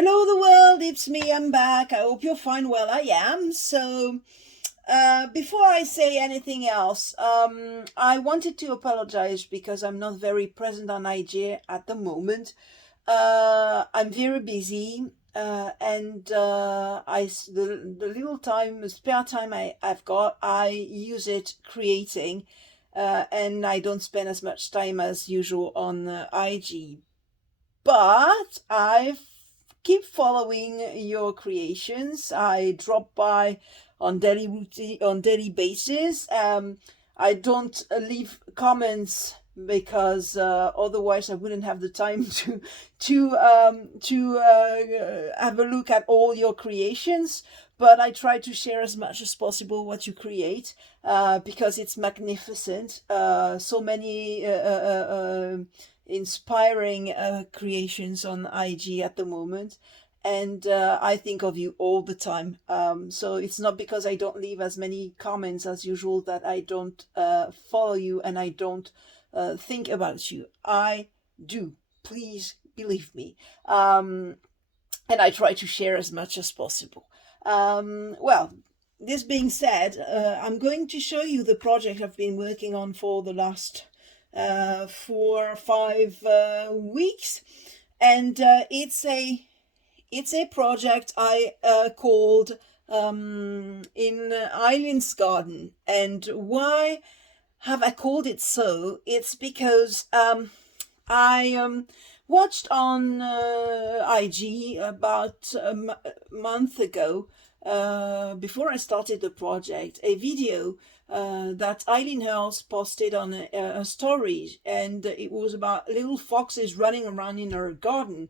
Hello the world, it's me, I'm back. I hope you're fine. Well, I am. So, before I say anything else, I wanted to apologize because I'm not very present on IG at the moment. I'm very busy, and the little spare time I've got, I use it creating, and I don't spend as much time as usual on IG. But I keep following your creations. I drop by on daily basis. I don't leave comments because otherwise I wouldn't have the time to have a look at all your creations. But I try to share as much as possible what you create because it's magnificent. So many inspiring creations on IG at the moment, and I think of you all the time. So it's not because I don't leave as many comments as usual that I don't follow you and I don't think about you. I do. Please believe me. And I try to share as much as possible. Well, this being said, I'm going to show you the project I've been working on for the last 4 or 5 weeks, and it's a project I called in Eileen's garden. And why have I called it so? It's because I watched on IG about a month ago, before I started the project, a video that Eileen Hull posted on a story, and it was about little foxes running around in her garden.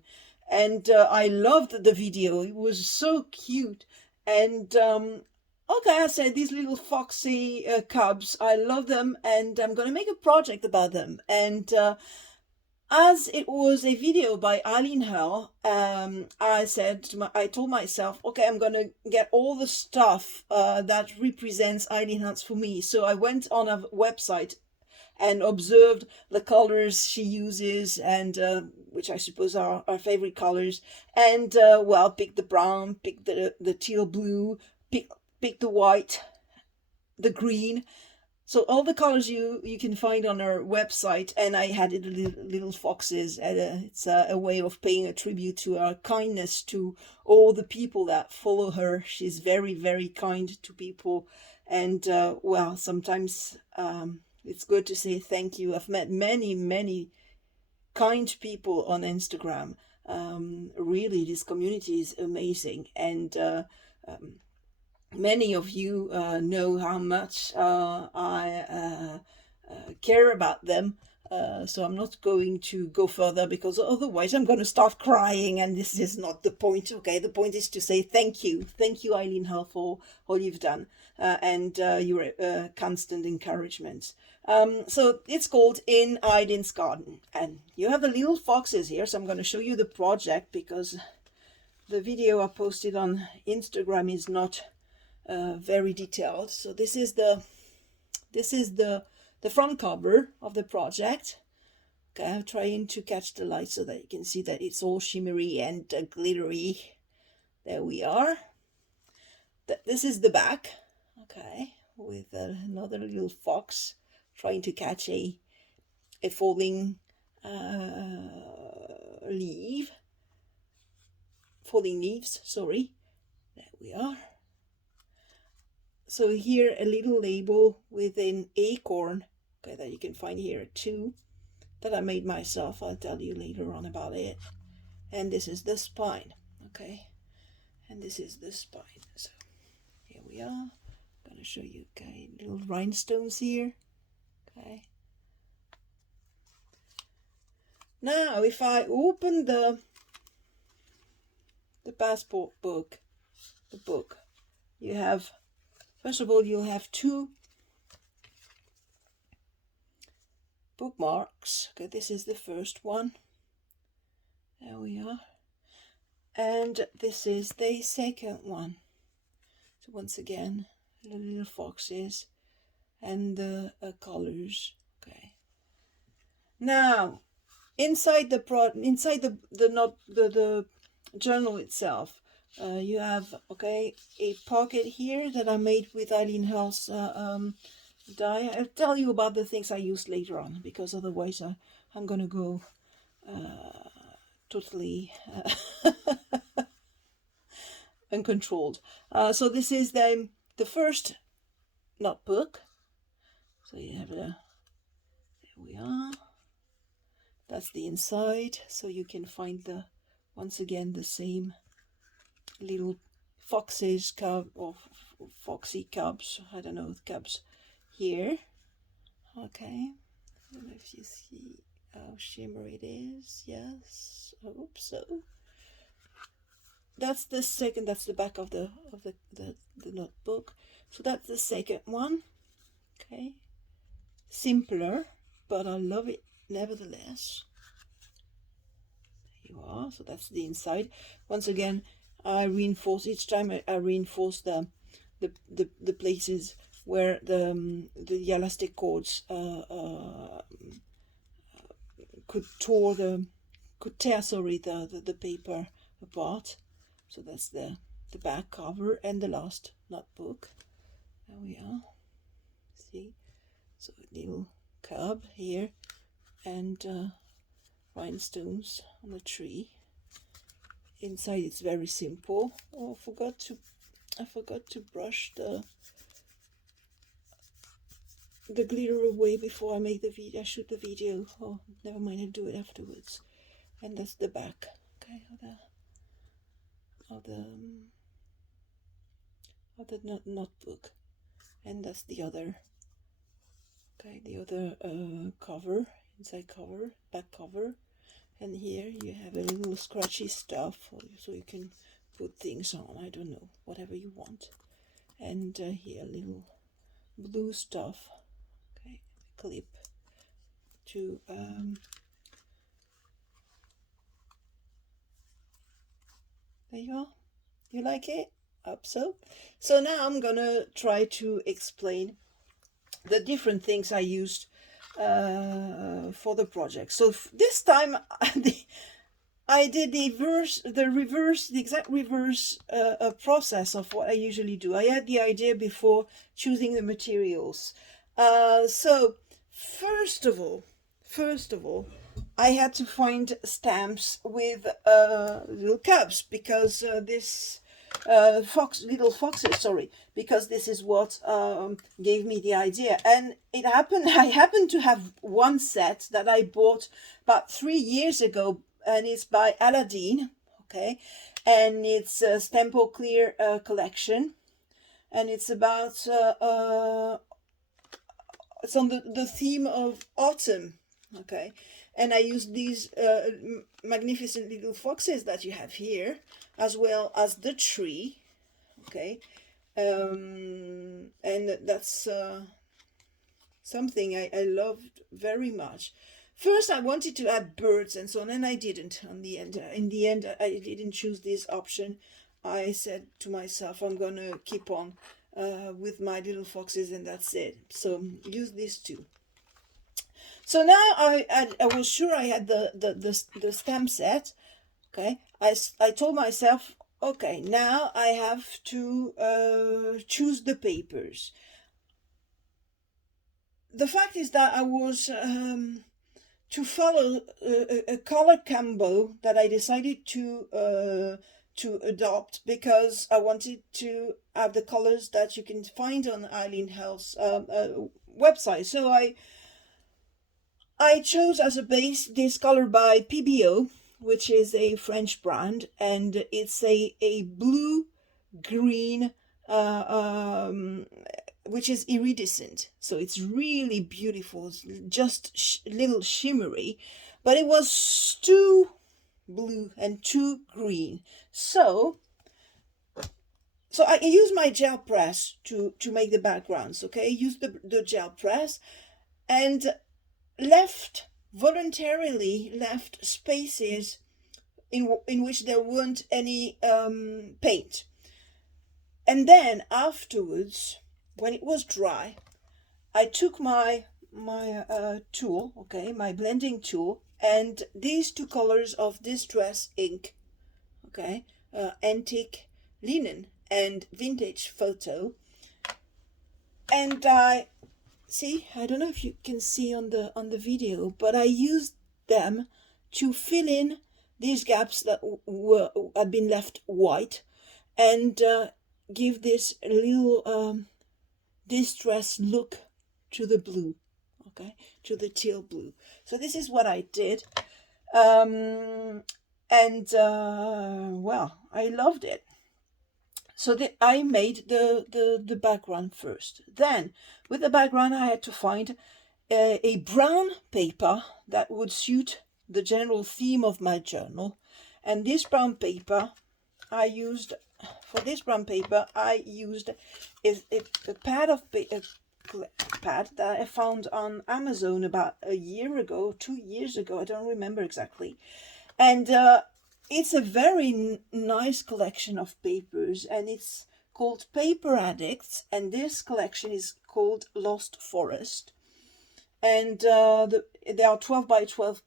And I loved the video. It was so cute. And okay, I said, these little foxy cubs, I love them, and I'm going to make a project about them. And as it was a video by Eileen Hull, I told myself, okay, I'm gonna get all the stuff that represents Eileen Hull for me. So I went on a website and observed the colors she uses, and which I suppose are our favorite colors. And well, pick the brown, pick the teal blue, pick the white, the green. So all the colors you can find on her website, and I had it little foxes. And it's a way of paying a tribute to her kindness to all the people that follow her. She's very, very kind to people, and well, sometimes it's good to say thank you. I've met many, many kind people on Instagram. Really, this community is amazing, and many of you know how much I care about them. So I'm not going to go further because otherwise I'm going to start crying, and this is not the point. Okay, the point is to say thank you. Thank you, Eileen Hull, for all you've done and your constant encouragement. So it's called In Eileen's Garden, and you have the little foxes here. So I'm going to show you the project because the video I posted on Instagram is not very detailed. So this is the front cover of the project. Okay, I'm trying to catch the light so that you can see that it's all shimmery and glittery. There we are. This is the back. Okay, with another little fox trying to catch a falling falling leaves. Sorry. There we are. So here a little label with an acorn, okay, that you can find here too, that I made myself. I'll tell you later on about it. And this is the spine, okay, and this is the spine. So here we are. I'm gonna show you, okay, little rhinestones here, okay. Now if I open the passport book, you have, first of all, you'll have 2 bookmarks. Okay, this is the first one. There we are. And this is the second one. So once again, the little foxes and the colors. Okay. Now, inside the journal itself. You have, okay, a pocket here that I made with Eileen Hull's die. I'll tell you about the things I used later on, because otherwise I'm gonna go totally uncontrolled. So this is the first notebook. So you have there we are. That's the inside, so you can find the, once again, the same little foxes, cub, or foxy cubs, I don't know, cubs here. Okay, I don't know if you see how shimmery it is. Yes, I hope so. That's the second, that's the back of the notebook. So that's the second one. Okay, simpler, but I love it nevertheless. There you are. So that's the inside. Once again, I reinforce each time. I reinforce the places where the elastic cords could tear the paper apart. So that's the back cover and the last notebook. There we are. See, so a little cub here and rhinestones on the tree. Inside it's very simple. Oh, I forgot to brush the glitter away before I make the video. I shoot the video. Oh, never mind, I'll do it afterwards. And that's the back, okay, of the notebook. And that's the other, okay, the other cover, inside cover, back cover. And here you have a little scratchy stuff, so you can put things on, I don't know, whatever you want. And here a little blue stuff, okay, clip to there you are. You like it? Hope so. So now I'm gonna try to explain the different things I used for the project. So this time I did the exact reverse process of what I usually do. I had the idea before choosing the materials. So first of all, I had to find stamps with little cubs, because this little foxes, sorry, because this is what gave me the idea. And I happened to have one set that I bought about 3 years ago, and it's by Aladine, okay, and it's a Stampo Clear collection, and it's about it's on the theme of autumn, okay. And I used these magnificent little foxes that you have here, as well as the tree, okay. And that's something I loved very much. First, I wanted to add birds and so on, and I didn't. In the end, I didn't choose this option. I said to myself, I'm gonna keep on with my little foxes, and that's it. So use these two. So now I was sure I had the stamp set. Okay, I told myself, okay, now I have to choose the papers. The fact is that I was to follow a color combo that I decided to adopt, because I wanted to have the colors that you can find on Eileen Hull's website. So I chose as a base this color by Pébéo, which is a French brand, and it's a blue green which is iridescent, so it's really beautiful, just little shimmery, but it was too blue and too green. So I use my gel press to make the backgrounds, okay. Use the gel press, and voluntarily left spaces in which there weren't any paint. And then afterwards, when it was dry, I took my tool, okay, my blending tool, and these two colors of Distress ink, okay, antique linen and vintage photo. And I don't know if you can see on the video, but I used them to fill in these gaps that had been left white, and give this little distressed look to the blue, okay, to the teal blue. So this is what I did, and well, I loved it. So I made the background first. Then with the background I had to find a brown paper that would suit the general theme of my journal. And this brown paper I used, for this brown paper I used is a pad of pad that I found on Amazon about a year ago, 2 years ago, I don't remember exactly. And it's a very nice collection of papers, and it's called Paper Addicts, and this collection is called Lost Forest. And there are 12 by 12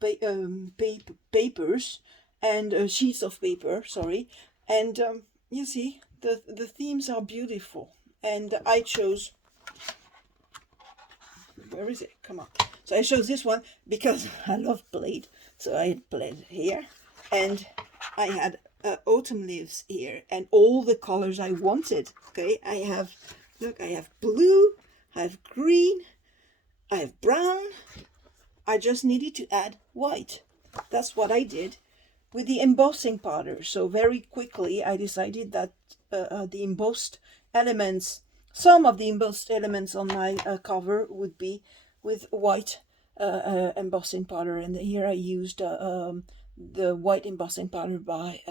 papers, and sheets of paper, sorry. And you see, the themes are beautiful. And I chose, where is it? Come on. So I chose this one because I love Blade. So I had Blade here, and I had autumn leaves here, and all the colors I wanted. Okay, I have, look, I have blue, I have green, I have brown. I just needed to add white. That's what I did with the embossing powder. So very quickly I decided that the embossed elements, some of the embossed elements on my cover would be with white embossing powder. And here I used the white embossing powder by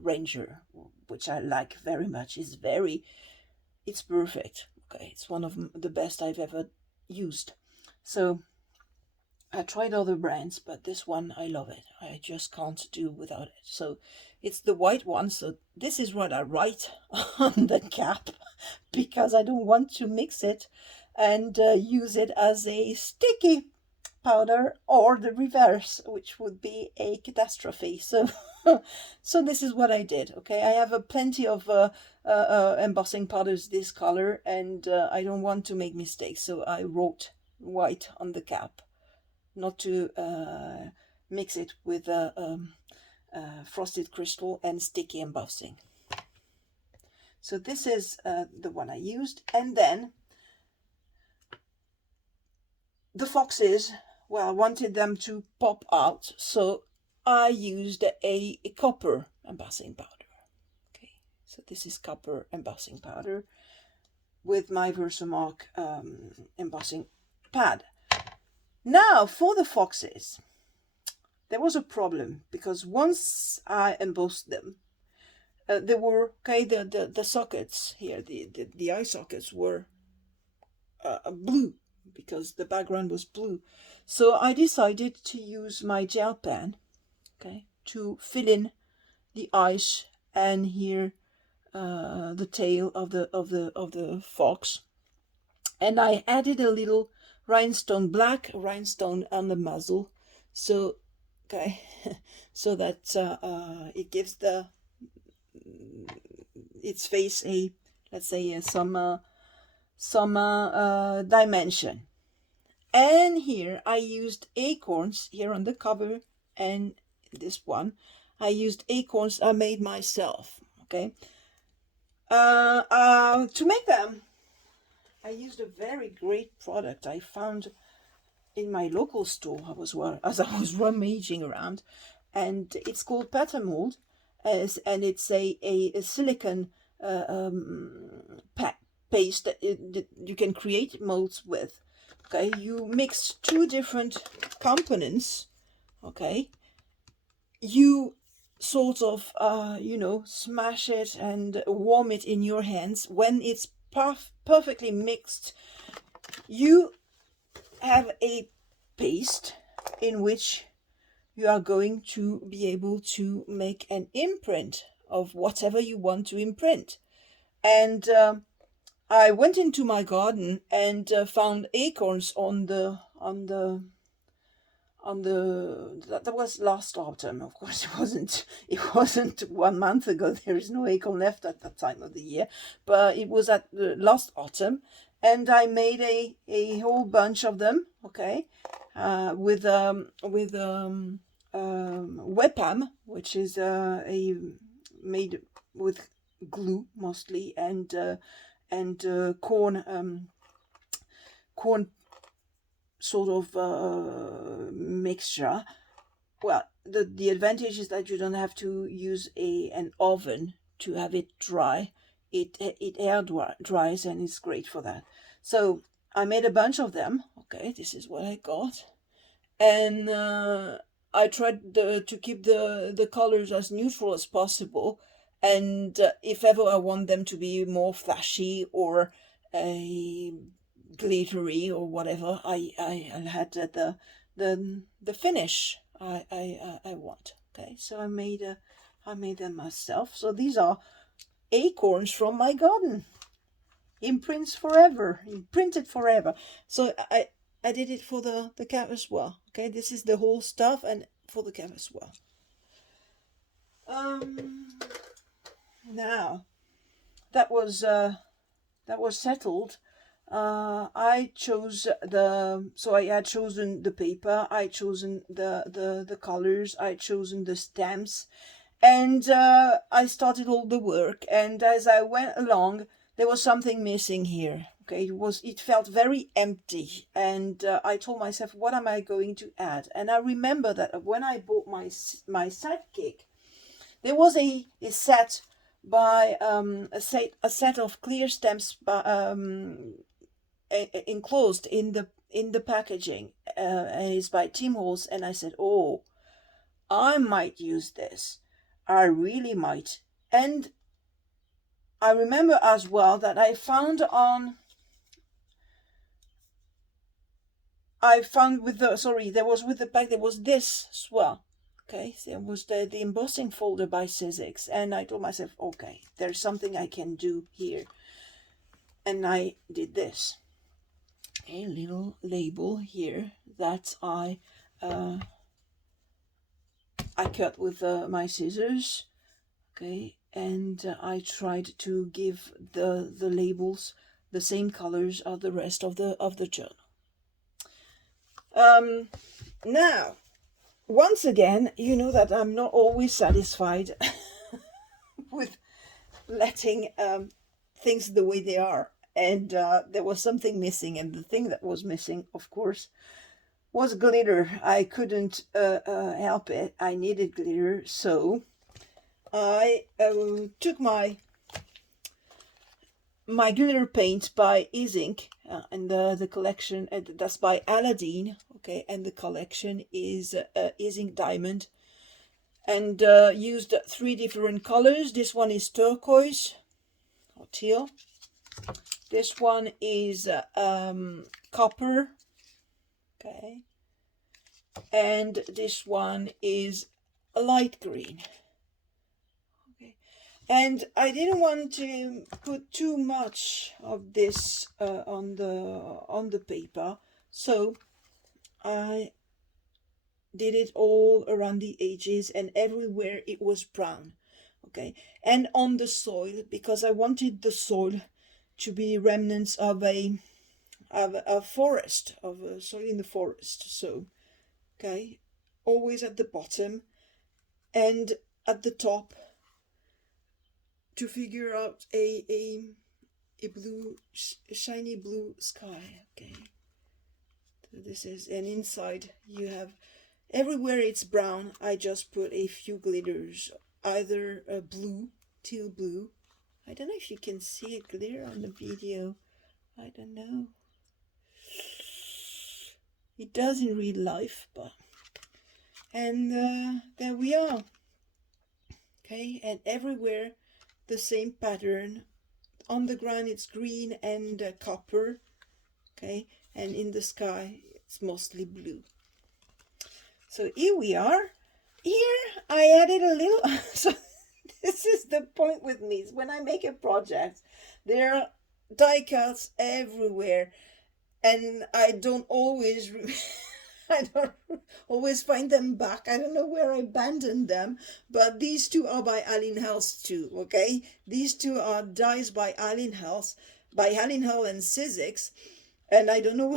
Ranger, which I like very much. It's perfect. Okay, it's one of the best I've ever used. So I tried other brands, but this one, I love it. I just can't do without it. So it's the white one. So this is what I write on the cap, because I don't want to mix it and use it as a sticky powder, or the reverse, which would be a catastrophe. So so this is what I did. Okay, I have plenty of embossing powders this color, and I don't want to make mistakes, so I wrote white on the cap, not to mix it with frosted crystal and sticky embossing. So this is the one I used. And then the foxes, well, I wanted them to pop out, so I used a copper embossing powder. Okay, so this is copper embossing powder with my Versamark embossing pad. Now for the foxes, there was a problem, because once I embossed them, they were, okay, the sockets here, the eye sockets were blue, because the background was blue. So I decided to use my gel pen, okay, to fill in the eyes and here the tail of the fox. And I added a little rhinestone, black rhinestone on the muzzle, so okay, so that it gives its face a, let's say, some dimension. And here I used acorns here on the cover, and this one I used acorns I made myself. Okay, to make them I used a very great product I found in my local store as I was rummaging around, and it's called Pattern Mold, and it's a silicone paste that you can create molds with. Okay, you mix two different components. Okay, you sort of smash it and warm it in your hands. When it's perfectly mixed, you have a paste in which you are going to be able to make an imprint of whatever you want to imprint. And I went into my garden and found acorns on that was last autumn. Of course, it wasn't 1 month ago. There is no acorn left at that time of the year, but it was at last autumn, and I made a whole bunch of them. Okay, with webpam, which is made with glue mostly, and corn sort of mixture. Well, the advantage is that you don't have to use an oven to have it dry. It air dries, and it's great for that. So I made a bunch of them. Okay, this is what I got, and I tried to keep the colors as neutral as possible. And if ever I want them to be more flashy or glittery or whatever, I had the finish I want. Okay, so I made them myself. So these are acorns from my garden, imprinted forever. So I did it for the cat as well. Okay, this is the whole stuff, and for the cat as well. Now that was settled. I chose so I had chosen the paper, I chosen the colors, I chosen the stamps, and I started all the work. And as I went along, there was something missing here. Okay, it felt very empty, and I told myself, what am I going to add? And I remember that when I bought my sidekick, there was a set by a set of clear stamps enclosed in the packaging, and it's by Tim Holtz. And I said, oh, I might use this. I really might. And I remember as well that there was with the pack, there was this as well. Okay, there was the embossing folder by Sizzix, and I told myself, okay, there's something I can do here. And I did this. A little label here that I cut with my scissors. Okay, and I tried to give the labels the same colors of the rest of the journal. Now, once again, you know that I'm not always satisfied with letting things the way they are. And there was something missing, and the thing that was missing, of course, was glitter. I couldn't help it. I needed glitter, so I took my glitter paint by Sizzix, and the collection, that's by Aladine. Okay, and the collection is Sizzix Diamond, and used 3 different colors. This one is turquoise or teal. This one is copper. Okay, and this one is a light green. Okay, and I didn't want to put too much of this on the paper, so I did it all around the edges, and everywhere it was brown. Okay, and on the soil, because I wanted the soil to be remnants of a forest, of a soil in the forest. So, okay, always at the bottom and at the top, to figure out a blue, shiny blue sky. Okay, so this is, and inside you have, everywhere it's brown, I just put a few glitters, either a blue, teal blue. I don't know if you can see it clear on the video. I don't know. It does in real life, but... And there we are. Okay, and everywhere the same pattern. On the ground it's green and copper. Okay, and in the sky it's mostly blue. So here we are. Here I added a little... so this is the point with me. When I make a project, there are die cuts everywhere, and I don't always I don't always find them back. I don't know where I abandoned them, but these two are by Eileen Hull too, okay? These two are dies by Eileen Hull, and Sizzix, and I don't know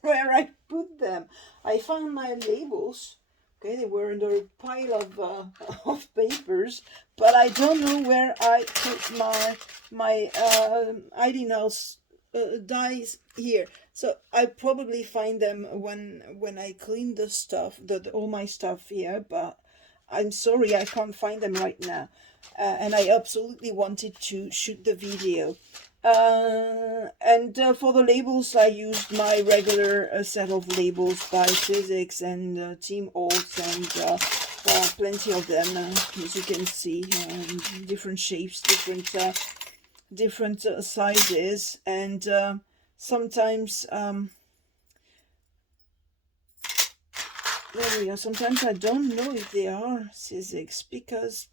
where I put them. I found my labels. Okay, they were under a pile of papers, but I don't know where I put my Eileen Hull dies here. So I probably find them when I clean the stuff, all my stuff here. But I'm sorry, I can't find them right now, and I absolutely wanted to shoot the video. And for the labels, I used my regular set of labels by Sizzix and Tim Holtz, and well, plenty of them, as you can see, different shapes, different sizes, and sometimes there we are. Sometimes I don't know if they are Sizzix, because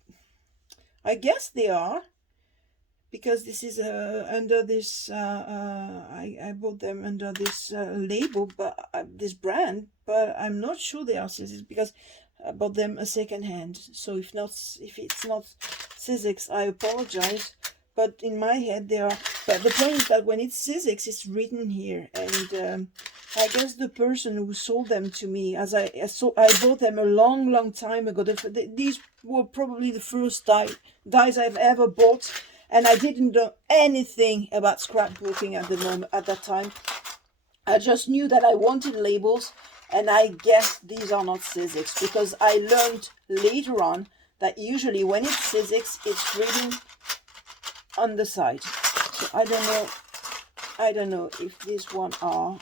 I guess they are, because this is under this I bought them under this label, but this brand, but I'm not sure they are Sizzix, because I bought them a second hand. So if it's not Sizzix, I apologize, but in my head they are. But the point is that when it's Sizzix, it's written here, and I guess the person who sold them to me, as I bought them a long time ago. These were probably the first dies I've ever bought, and I didn't know anything about scrapbooking at that time. I just knew that I wanted labels, and I guess these are not Sizzix, because I learned later on that usually when it's Sizzix, it's written on the side. So I don't know if this one are.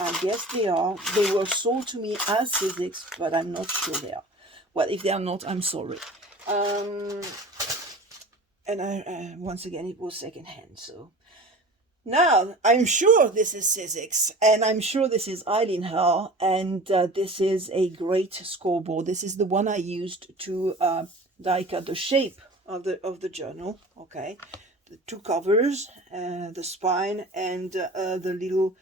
I guess they are. They were sold to me as Sizzix, but I'm not sure they are. Well, if they are not, I'm sorry. And I once again, it was secondhand. So now I'm sure this is Sizzix, and I'm sure this is Eileen Hull, and this is a great scoreboard. This is the one I used to die cut the shape of the journal. Okay, the two covers, the spine, and the little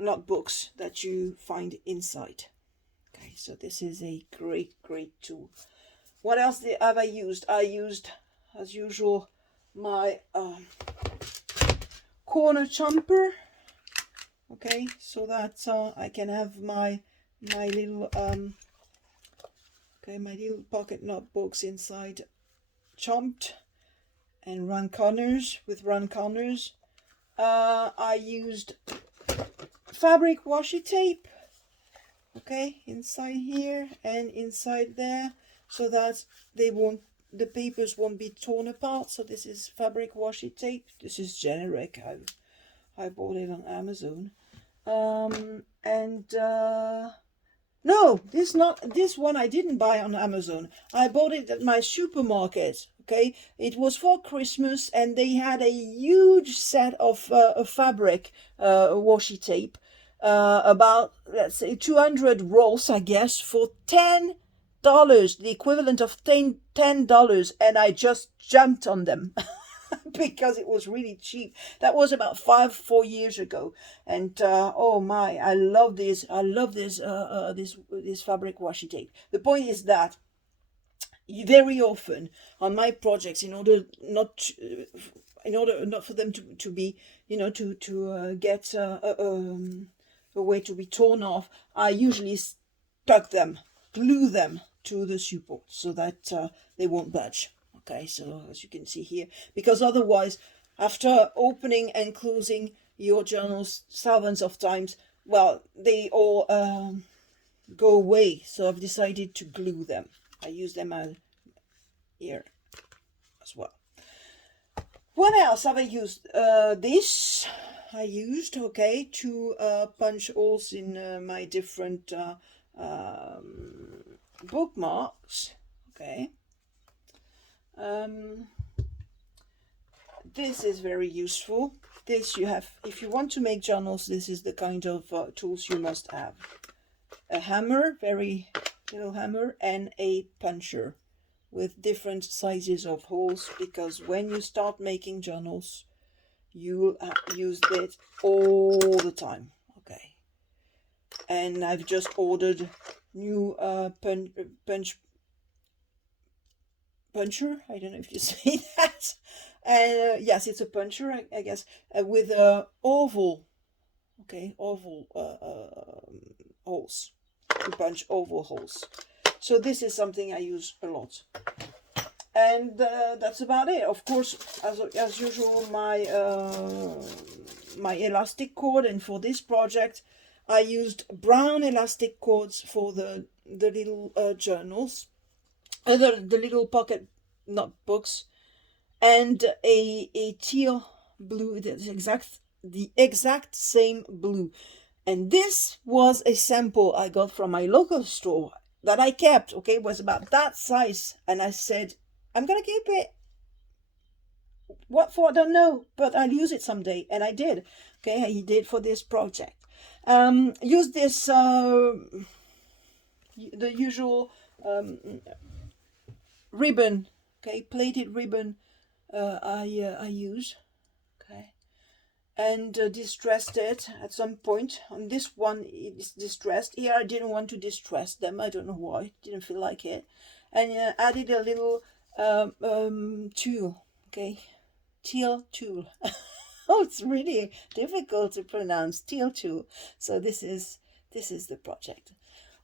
notebooks that you find inside. Okay, so this is a great tool. What else have I used? I used, as usual, my corner chomper. Okay, so that I can have my little my little pocket notebooks inside chomped, and round corners with round corners. I used fabric washi tape, okay, inside here and inside there, so that the papers won't be torn apart. So this is fabric washi tape. This is generic. I bought it on Amazon. No, this one I didn't buy on Amazon. I bought it at my supermarket. Okay, it was for Christmas, and they had a huge set of fabric washi tape, about, let's say, 200 rolls, I guess, for $10, the equivalent of $10, and I just jumped on them because it was really cheap. That was about 4 years ago, and oh my, I love this. I love this this fabric washi tape. The point is that very often on my projects, in order not for them to be, to get a way to be torn off, I usually glue them to the support, so that they won't budge. Okay, so as you can see here, because otherwise, after opening and closing your journals thousands of times, well, they all go away. So I've decided to glue them. I use them here as well. What else have I used? This I used, okay, to punch holes in my different bookmarks. Okay. This is very useful. This you have, if you want to make journals, this is the kind of tools you must have. A hammer, very little hammer, and a puncher with different sizes of holes, because when you start making journals, you will use it all the time. Okay, and I've just ordered new puncher. I don't know if you say that. And yes, it's a puncher, I guess, with a oval, okay, oval holes, to punch oval holes. So this is something I use a lot. And that's about it. Of course, as usual, my elastic cord, and for this project I used brown elastic cords for the little journals, the little pocket notebooks, and a teal blue, the exact same blue. And this was a sample I got from my local store that I kept. Okay, it was about that size, and I said, I'm gonna keep it. What for? I don't know, but I'll use it someday, and I did. Okay, I did for this project. Use this the usual ribbon, okay, plated ribbon. I use, okay, and distressed it at some point. On this one, it's distressed. Here, I didn't want to distress them. I don't know why. Didn't feel like it, and added a little tulle, okay, teal tulle. Oh, it's really difficult to pronounce, teal tulle. So this is the project.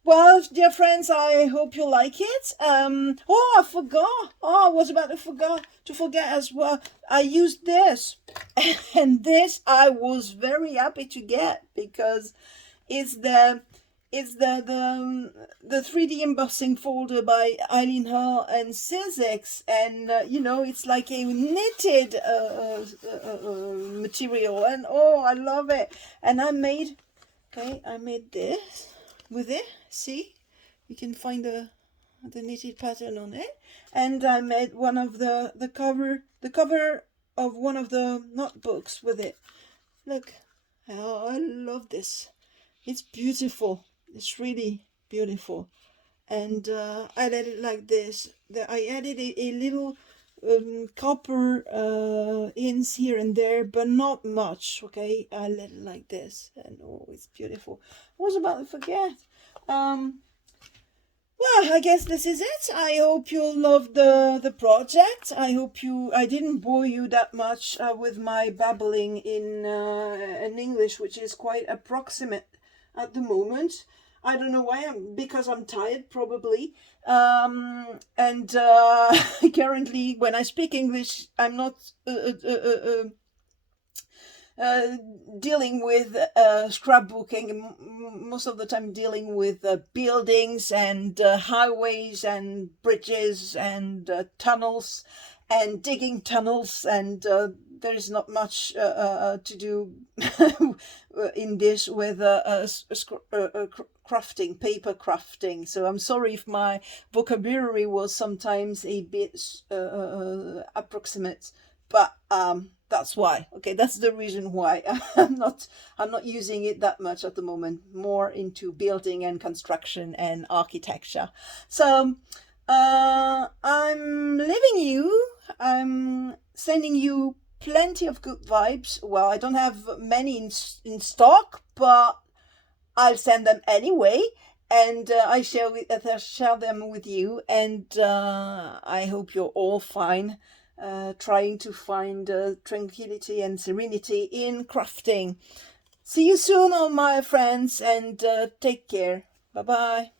Well, dear friends, I hope you like it. Oh, I forgot. Oh, I was about to forget as well. I used this, and this I was very happy to get, because it's the 3D embossing folder by Eileen Hull and Sizzix, and you know, it's like a knitted material, and oh, I love it. And I made this with it. See, you can find the knitted pattern on it, and I made one of the cover of one of the notebooks with it. Look, oh, I love this. It's beautiful. It's really beautiful. And I let it like this. I added a little copper ins here and there, but not much. Okay, I let it like this, and oh, it's beautiful. I was about to forget. Well, I guess this is it. I hope you loved the project. I hope I didn't bore you that much with my babbling in English, which is quite approximate at the moment. I don't know why, because I'm tired, probably. And currently, when I speak English, I'm not dealing with scrapbooking. Most of the time dealing with buildings and highways and bridges and tunnels and digging tunnels, and there is not much to do in this with crafting, paper crafting. So I'm sorry if my vocabulary was sometimes a bit approximate, but that's why. Okay, that's the reason why I'm not using it that much at the moment. More into building and construction and architecture. So I'm leaving you. I'm sending you plenty of good vibes. Well, I don't have many in stock, but I'll send them anyway, and I share them with you. And I hope you're all fine. Trying to find tranquility and serenity in crafting. See you soon, all my friends, and take care. Bye bye.